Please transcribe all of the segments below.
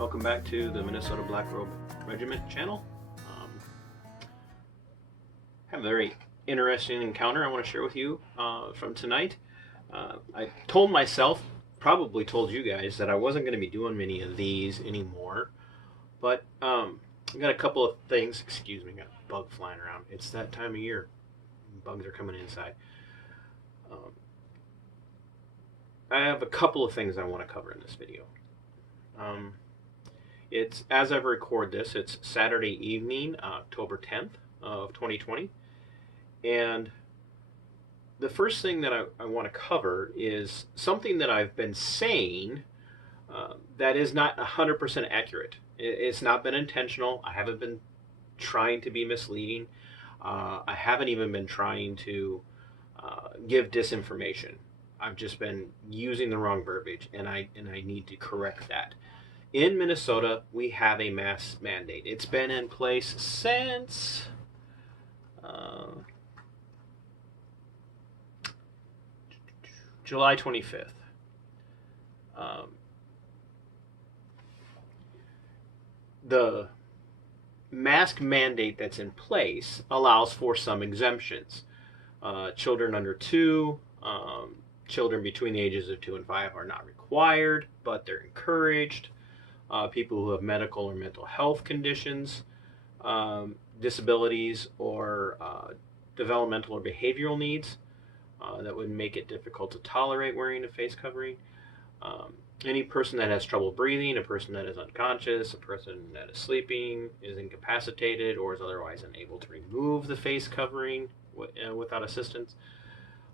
Welcome back to the Minnesota Black Robe Regiment channel. Have a very interesting encounter I want to share with you from tonight. I told myself, probably told you guys, that I wasn't going to be doing many of these anymore. But I've got a couple of things. Excuse me, got a bug flying around. It's that time of year. Bugs are coming inside. I have a couple of things I want to cover in this video. It's, as I record this, it's Saturday evening, October 10th of 2020. And the first thing that I want to cover is something that I've been saying that is not 100% accurate. It's not been intentional. I haven't been trying to be misleading. I haven't even been trying to give disinformation. I've just been using the wrong verbiage, and I need to correct that. In Minnesota, we have a mask mandate. It's been in place since July 25th. The mask mandate that's in place allows for some exemptions. Children under 2, children between the ages of 2 and 5 are not required, but they're encouraged. People who have medical or mental health conditions, disabilities, or developmental or behavioral needs that would make it difficult to tolerate wearing a face covering. Any person that has trouble breathing, a person that is unconscious, a person that is sleeping, is incapacitated, or is otherwise unable to remove the face covering without assistance.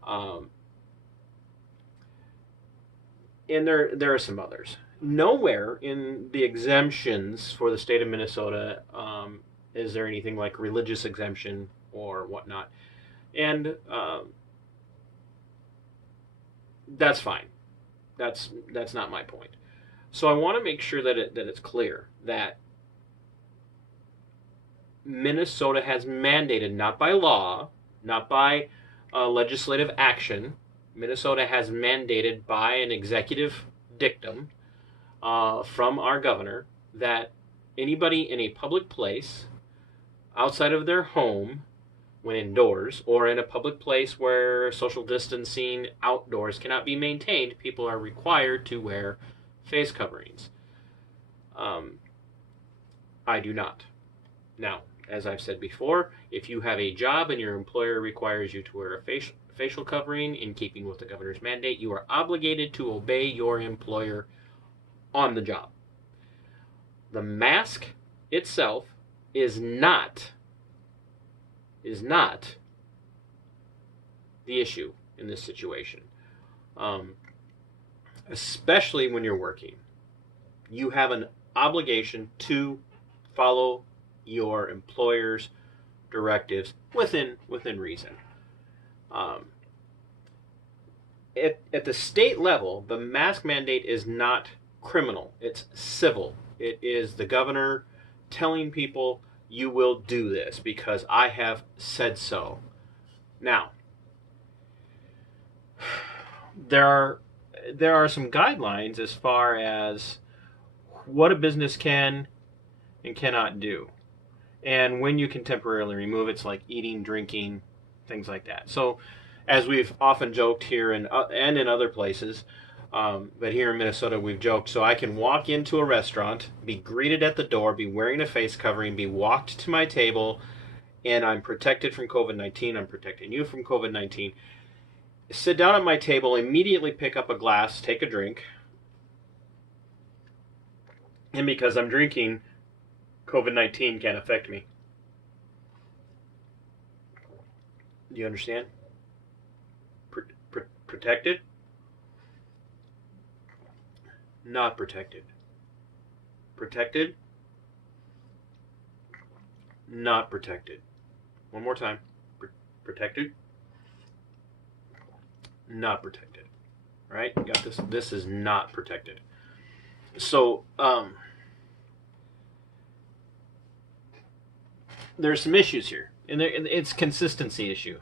And there are some others. Nowhere in the exemptions for the state of Minnesota is there anything like religious exemption or whatnot. And that's fine. That's not my point. So I want to make sure that it's clear that Minnesota has mandated, not by law, not by legislative action, Minnesota has mandated by an executive dictum from our governor that anybody in a public place outside of their home, when indoors, or in a public place where social distancing outdoors cannot be maintained, people are required to wear face coverings. I do not. Now, as I've said before, if you have a job and your employer requires you to wear a facial covering in keeping with the governor's mandate, you are obligated to obey your employer on the job. The mask itself is not the issue in this situation. Especially when you're working. You have an obligation to follow your employer's directives within reason. At the state level, the mask mandate is not criminal. It's civil. It is the governor telling people, you will do this because I have said so. Now, there are some guidelines as far as what a business can and cannot do, and when you can temporarily remove it. It's like eating, drinking, things like that. So, as we've often joked here and in other places, but here in Minnesota we've joked, so I can walk into a restaurant, be greeted at the door, be wearing a face covering, be walked to my table, and I'm protected from COVID-19. I'm protecting you from COVID-19. Sit down at my table, immediately pick up a glass, take a drink, and because I'm drinking, COVID-19 can't affect me. Do you understand? Protected? Not protected. Protected? Not protected. One more time. Protected? Not protected. Right? You got this? This is not protected. So, there's some issues here. And it's consistency issue.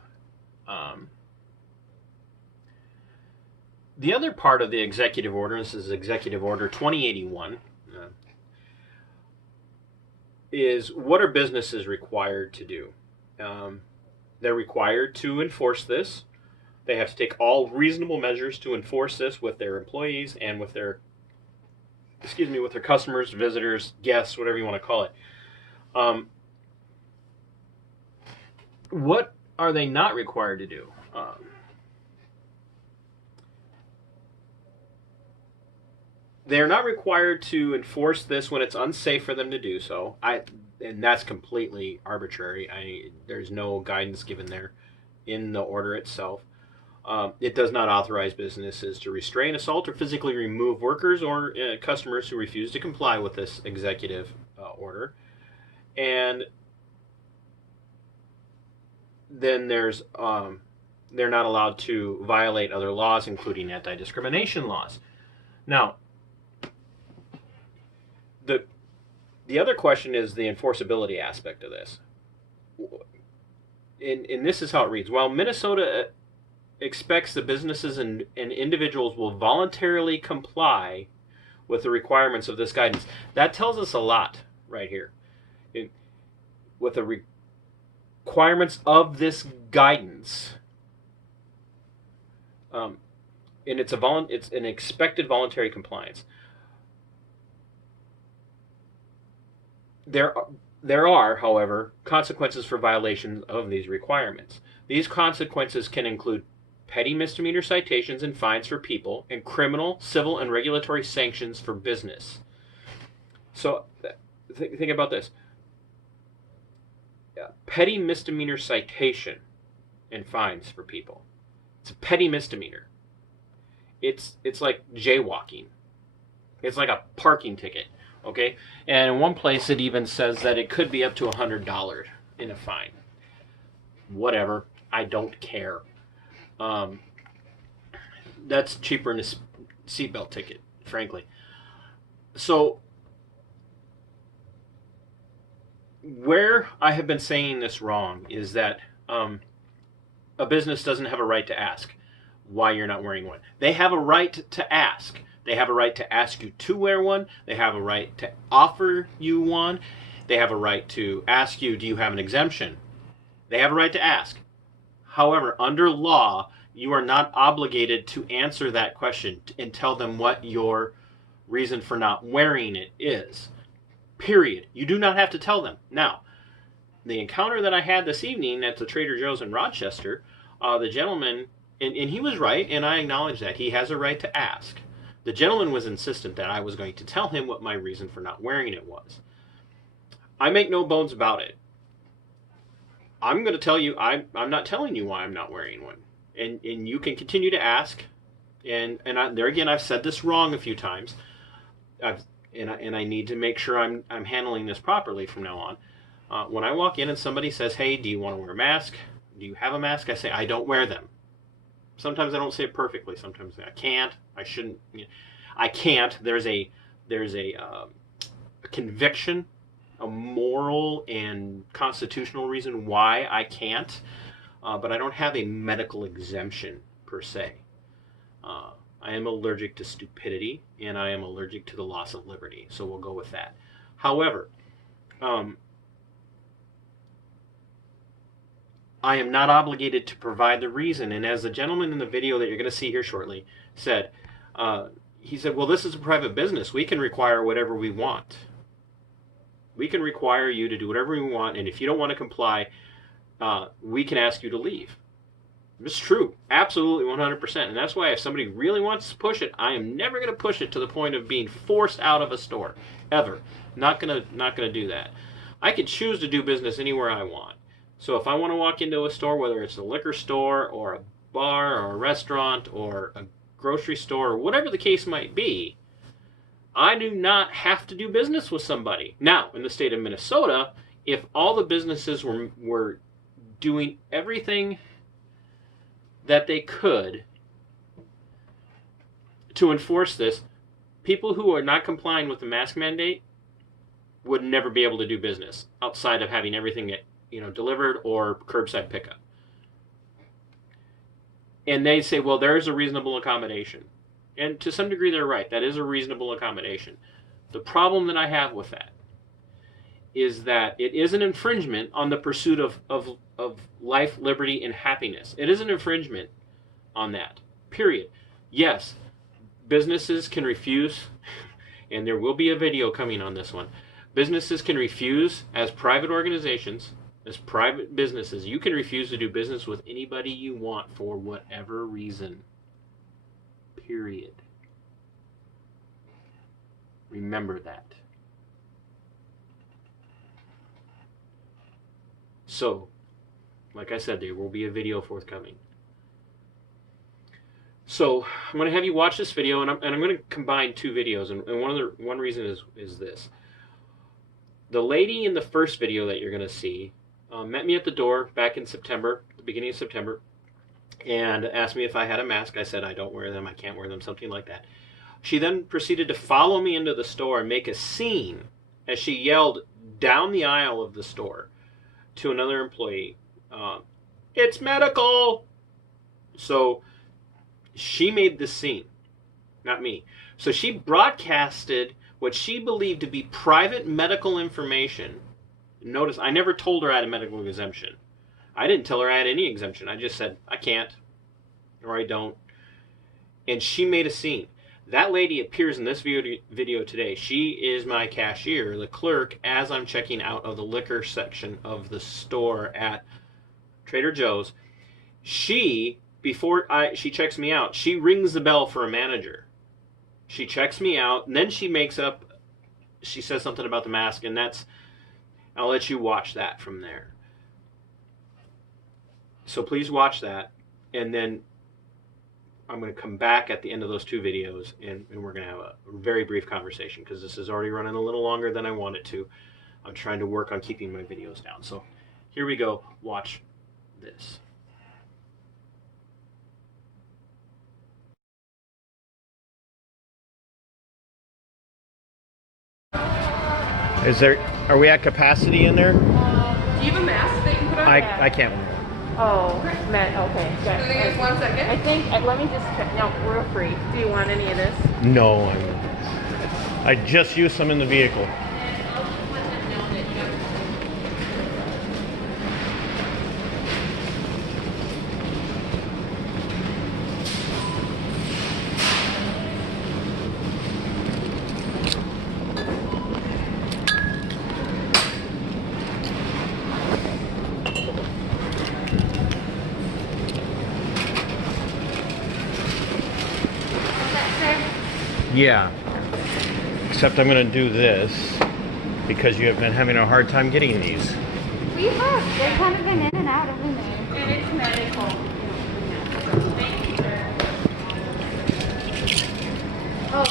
The other part of the executive order, this is Executive Order 2081, is what are businesses required to do? They're required to enforce this. They have to take all reasonable measures to enforce this with their employees and with their, with their customers, visitors, guests, whatever you want to call it. What are they not required to do? They're not required to enforce this when it's unsafe for them to do so. And that's completely arbitrary. There's no guidance given there in the order itself. It does not authorize businesses to restrain, assault, or physically remove workers or customers who refuse to comply with this executive order. And then they're not allowed to violate other laws, including anti-discrimination laws. Now, the other question is the enforceability aspect of this. And this is how it reads. While Minnesota expects the businesses and individuals will voluntarily comply with the requirements of this guidance, that tells us a lot right here. With the requirements of this guidance, and it's an expected voluntary compliance. There are, however, consequences for violations of these requirements. These consequences can include petty misdemeanor citations and fines for people, and criminal, civil, and regulatory sanctions for business. So think about this. Petty misdemeanor citation and fines for people. It's a petty misdemeanor. It's like jaywalking. It's like a parking ticket. Okay, and in one place it even says that it could be up to $100 in a fine. Whatever, I don't care. That's cheaper than a seatbelt ticket, frankly. So, where I have been saying this wrong is that a business doesn't have a right to ask why you're not wearing one. They have a right to ask. They have a right to ask you to wear one. They have a right to offer you one. They have a right to ask you, do you have an exemption? They have a right to ask. However, under law, you are not obligated to answer that question and tell them what your reason for not wearing it is. Period. You do not have to tell them. Now, the encounter that I had this evening at the Trader Joe's in Rochester, the gentleman, and he was right, and I acknowledge that. He has a right to ask. The gentleman was insistent that I was going to tell him what my reason for not wearing it was. I make no bones about it. I'm going to tell you, I'm not telling you why I'm not wearing one. And you can continue to ask. And there again, I've said this wrong a few times. And I need to make sure I'm handling this properly from now on. When I walk in and somebody says, hey, do you want to wear a mask? Do you have a mask? I say, I don't wear them. Sometimes I don't say it perfectly. Sometimes I can't. I shouldn't. I can't. There's a conviction, a moral and constitutional reason why I can't. But I don't have a medical exemption per se. I am allergic to stupidity, and I am allergic to the loss of liberty. So we'll go with that. However, I am not obligated to provide the reason. And as the gentleman in the video that you're going to see here shortly said, he said, well, this is a private business. We can require whatever we want. We can require you to do whatever we want. And if you don't want to comply, we can ask you to leave. It's true. Absolutely 100%. And that's why if somebody really wants to push it, I am never going to push it to the point of being forced out of a store. Ever. Not going to do that. I can choose to do business anywhere I want. So if I want to walk into a store, whether it's a liquor store or a bar or a restaurant or a grocery store or whatever the case might be, I do not have to do business with somebody. Now, in the state of Minnesota, if all the businesses were doing everything that they could to enforce this, people who are not complying with the mask mandate would never be able to do business outside of having everything delivered or curbside pickup. And they say, well, there's a reasonable accommodation. And to some degree, they're right. That is a reasonable accommodation. The problem that I have with that is that it is an infringement on the pursuit of life, liberty, and happiness. It is an infringement on that, period. Yes, businesses can refuse, and there will be a video coming on this one. Businesses can refuse, as private organizations, as private businesses, you can refuse to do business with anybody you want for whatever reason, period. Remember that. So, like I said, there will be a video forthcoming. So I'm going to have you watch this video, and I'm going to combine two videos. And one reason is this: the lady in the first video that you're going to see met me at the door back in September, the beginning of September, and asked me if I had a mask. I said I don't wear them, I can't wear them, something like that. She then proceeded to follow me into the store and make a scene as she yelled down the aisle of the store to another employee, "It's medical!" So she made this scene, not me. So she broadcasted what she believed to be private medical information. Notice, I never told her I had a medical exemption. I didn't tell her I had any exemption. I just said, I can't, or I don't. And she made a scene. That lady appears in this video today. She is my cashier, the clerk, as I'm checking out of the liquor section of the store at Trader Joe's. Before she checks me out, she rings the bell for a manager. She checks me out, and then she says something about the mask, and I'll let you watch that from there. So please watch that, and then I'm going to come back at the end of those two videos, and we're going to have a very brief conversation, because this is already running a little longer than I want it to. I'm trying to work on keeping my videos down. So here we go. Watch this. Are we at capacity in there? Do you have a mask that you can put on? I can't wear it. Oh, man, okay. Good. I think it's 1 second. I think, let me just check. No, we're free. Do you want any of this? No, I just used some in the vehicle. Yeah, except I'm going to do this because you have been having a hard time getting these. We have. They've kind of been in and out every day. And it's medical. Thank you, sir. Oh,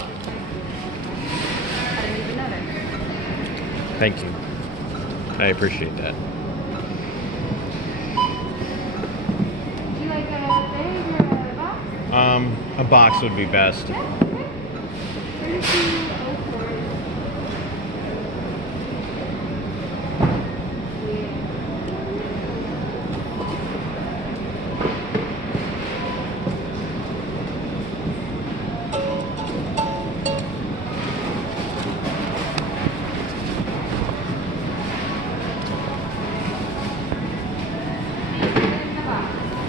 I didn't even know that. Thank you. I appreciate that. Would you like a bag or a box? A box would be best. Yeah, okay. 3204.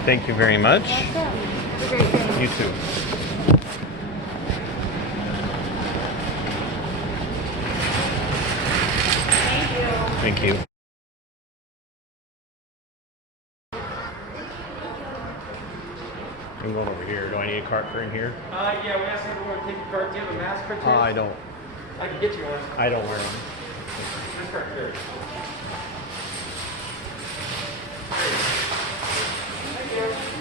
Thank you very much. Have a great day. You too. Thank you. I'm going over here. Do I need a cart for in here? Yeah, we asked everyone to take your card. Do you have a mask for I don't. I can get you one. I don't wear them. This card here. Thank you.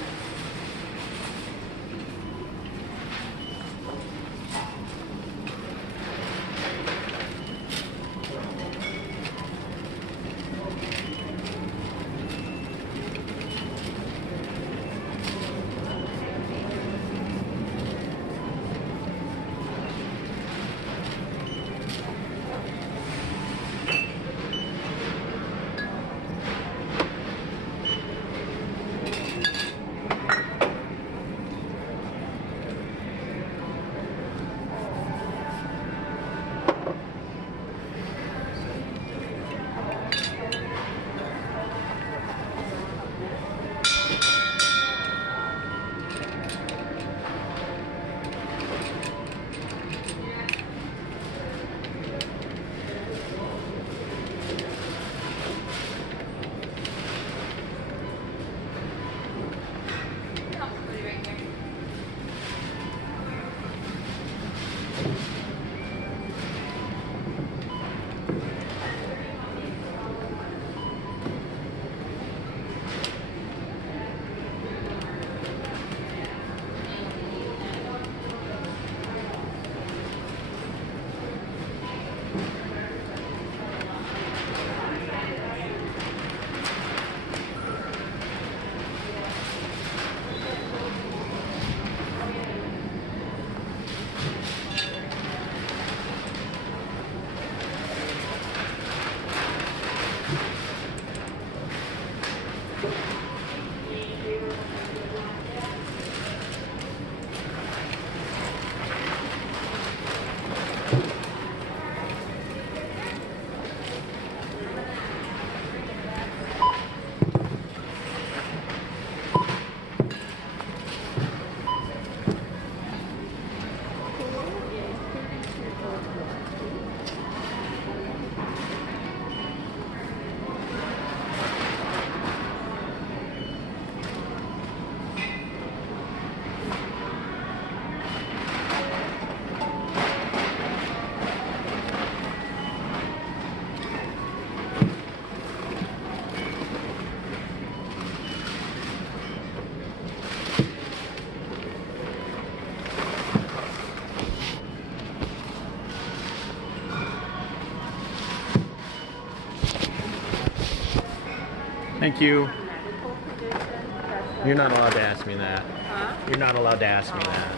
Thank you. Medical condition. That's You're not allowed to ask me that. Huh? You're not allowed to ask me that.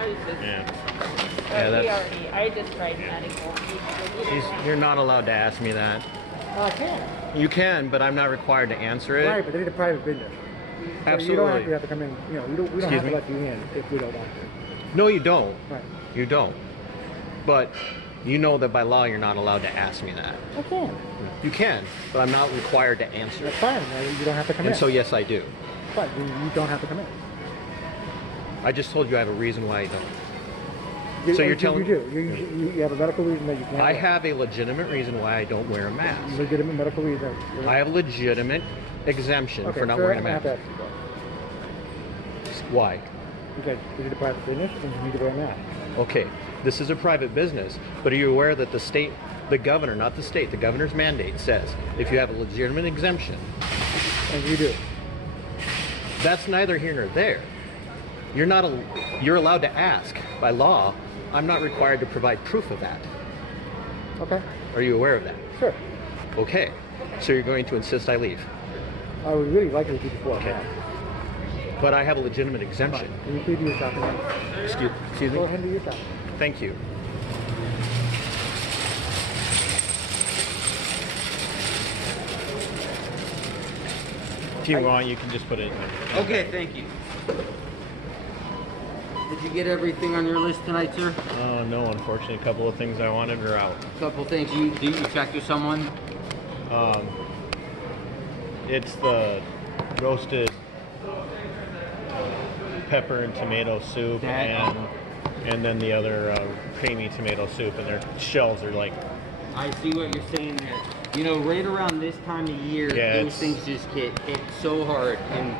I was just. Yeah. I just write medical. You're not allowed to ask me that. I can. You can, but I'm not required to answer it. Right, but it's a private business. So Absolutely. you don't have to come in. You know, we don't have Excuse to let you in if we don't want to. No, you don't. Right. You don't. But you know that by law you're not allowed to ask me that. I can. You can, but I'm not required to answer That's it. fine. You don't have to come in. And so yes, I do. But you don't have to come in. I just told you I have a reason why I don't. So you're telling you do. You have a medical reason that you can't. I wear. have a legitimate reason why I don't wear a mask. Legitimate medical reason. I have a legitimate exemption Okay, for not sir, wearing a I have mask. to ask you that. Why? Because this is a private business and you need to wear a mask. Okay, this is a private business, but are you aware that the state, the governor, not the state, the governor's mandate says if you have a legitimate exemption, And you do. that's neither here nor there. You're allowed to ask by law. I'm not required to provide proof of that. Okay. Are you aware of that? Sure. Okay, so you're going to insist I leave. I would really like it if you could wear a Okay. mask. But I have a legitimate exemption. Can you please do your shopping? Excuse Go me? ahead and do your shopping. Thank you. If you want, you can just put it in there. Okay, thank you. Did you get everything on your list tonight, sir? Oh, no, unfortunately, a couple of things I wanted are out. Couple things. Do you check with someone? It's the roasted pepper and tomato soup That- and then the other creamy tomato soup, and their shells are like, I see what you're saying there. You know, right around this time of year, Yeah, those it's- things just get hit so hard. And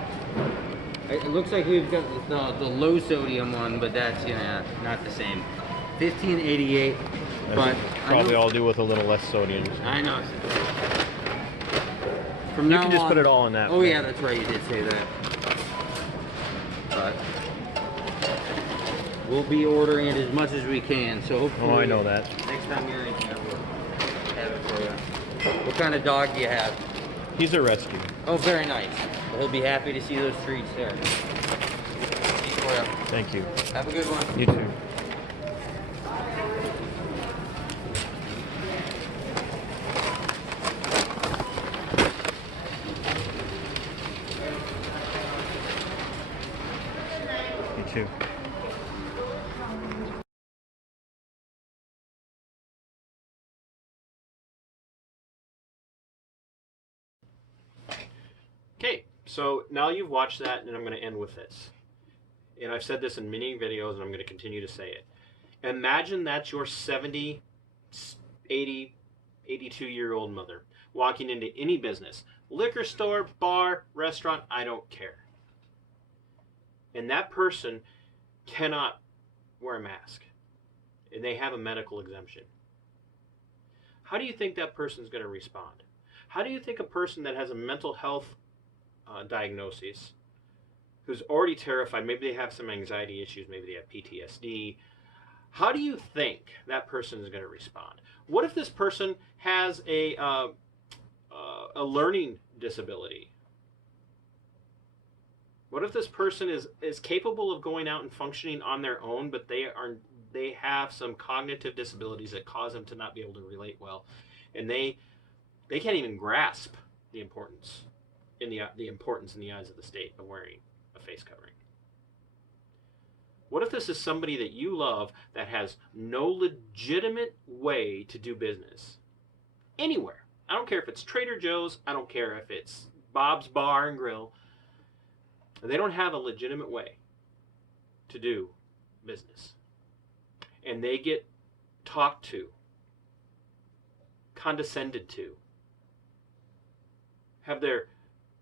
it looks like we've got the low sodium one, but that's, you know, not the same. 1588, but probably I know, all do with a little less sodium. I know. From You now can just on, put it all in that. Oh yeah, that's right. You did say that. But we'll be ordering it as much as we can. So hopefully, Oh, I know that. next time you're in here, we'll have it for you. What kind of dog do you have? He's a rescue. Oh, very nice. Well, he'll be happy to see those treats there. Eat for you. Thank you. Have a good one. You too. You too. Okay, so now you've watched that, and I'm going to end with this. And I've said this in many videos, and I'm going to continue to say it. Imagine that's your 70, 80, 82-year-old mother walking into any business, liquor store, bar, restaurant, I don't care. And that person cannot wear a mask. And they have a medical exemption. How do you think that person's going to respond? How do you think a person that has a mental health diagnosis, who's already terrified, maybe they have some anxiety issues, maybe they have PTSD, how do you think that person is going to respond? What if this person has a learning disability? What if this person is capable of going out and functioning on their own, but they have some cognitive disabilities that cause them to not be able to relate well, and they can't even grasp the importance in the eyes of the state of wearing a face covering? What if this is somebody that you love that has no legitimate way to do business anywhere? I don't care if it's Trader Joe's, I don't care if it's Bob's Bar and Grill. They don't have a legitimate way to do business. And they get talked to, condescended to, have their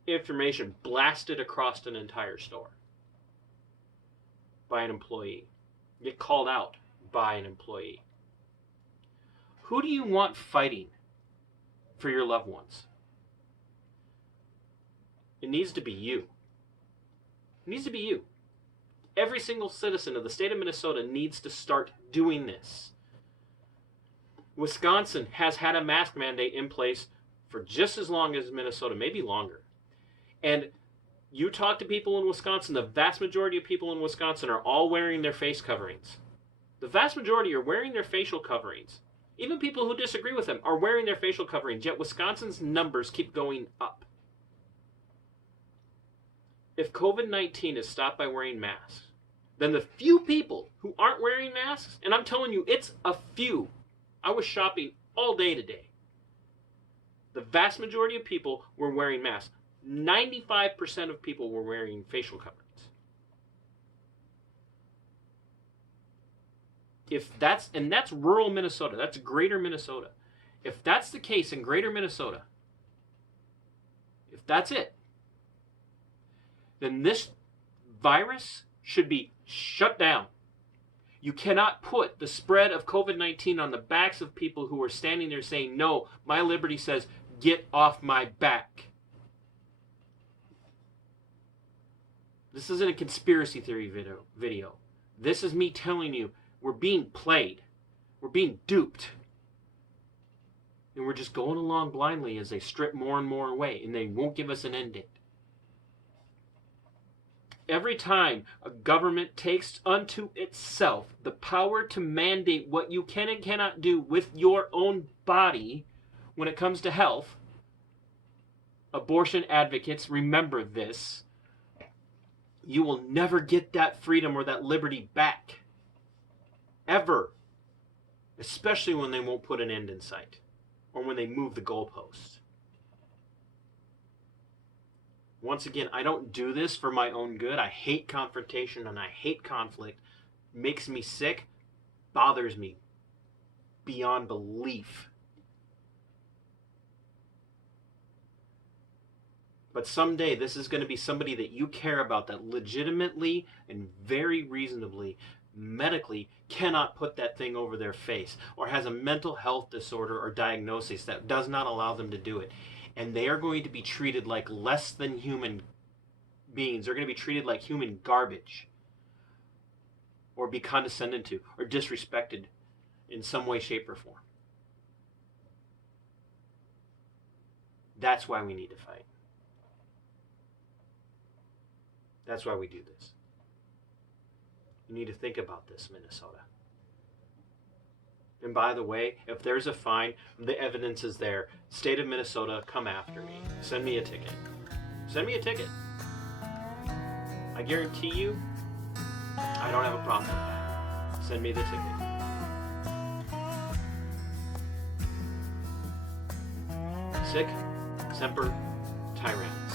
information blasted across an entire store by an employee, get called out by an employee. Who do you want fighting for your loved ones? It needs to be you. It needs to be you. Every single citizen of the state of Minnesota needs to start doing this. Wisconsin has had a mask mandate in place for just as long as Minnesota, maybe longer. And you talk to people in Wisconsin, the vast majority of people in Wisconsin are all wearing their face coverings. The vast majority are wearing their facial coverings. Even people who disagree with them are wearing their facial coverings, yet Wisconsin's numbers keep going up. If COVID-19 is stopped by wearing masks, then the few people who aren't wearing masks, and I'm telling you, it's a few. I was shopping all day today. The vast majority of people were wearing masks. 95% of people were wearing facial coverings. And that's rural Minnesota. That's greater Minnesota. If that's the case in greater Minnesota, if that's it, then this virus should be shut down. You cannot put the spread of COVID-19 on the backs of people who are standing there saying, no, my liberty says, get off my back. This isn't a conspiracy theory video. This is me telling you, we're being played. We're being duped. And we're just going along blindly as they strip more and more away, and they won't give us an end date. Every time a government takes unto itself the power to mandate what you can and cannot do with your own body when it comes to health, abortion advocates, remember this, you will never get that freedom or that liberty back. Ever. Especially when they won't put an end in sight. Or when they move the goalposts. Once again, I don't do this for my own good. I hate confrontation and I hate conflict. Makes me sick. Bothers me. Beyond belief. But someday this is going to be somebody that you care about that legitimately and very reasonably medically cannot put that thing over their face or has a mental health disorder or diagnosis that does not allow them to do it. And they are going to be treated like less than human beings. They're going to be treated like human garbage or be condescended to or disrespected in some way, shape, or form. That's why we need to fight. That's why we do this. You need to think about this, Minnesota. And by the way, if there's a fine, the evidence is there. State of Minnesota, come after me. Send me a ticket. Send me a ticket. I guarantee you, I don't have a problem with that. Send me the ticket. Sic, semper, tyranny.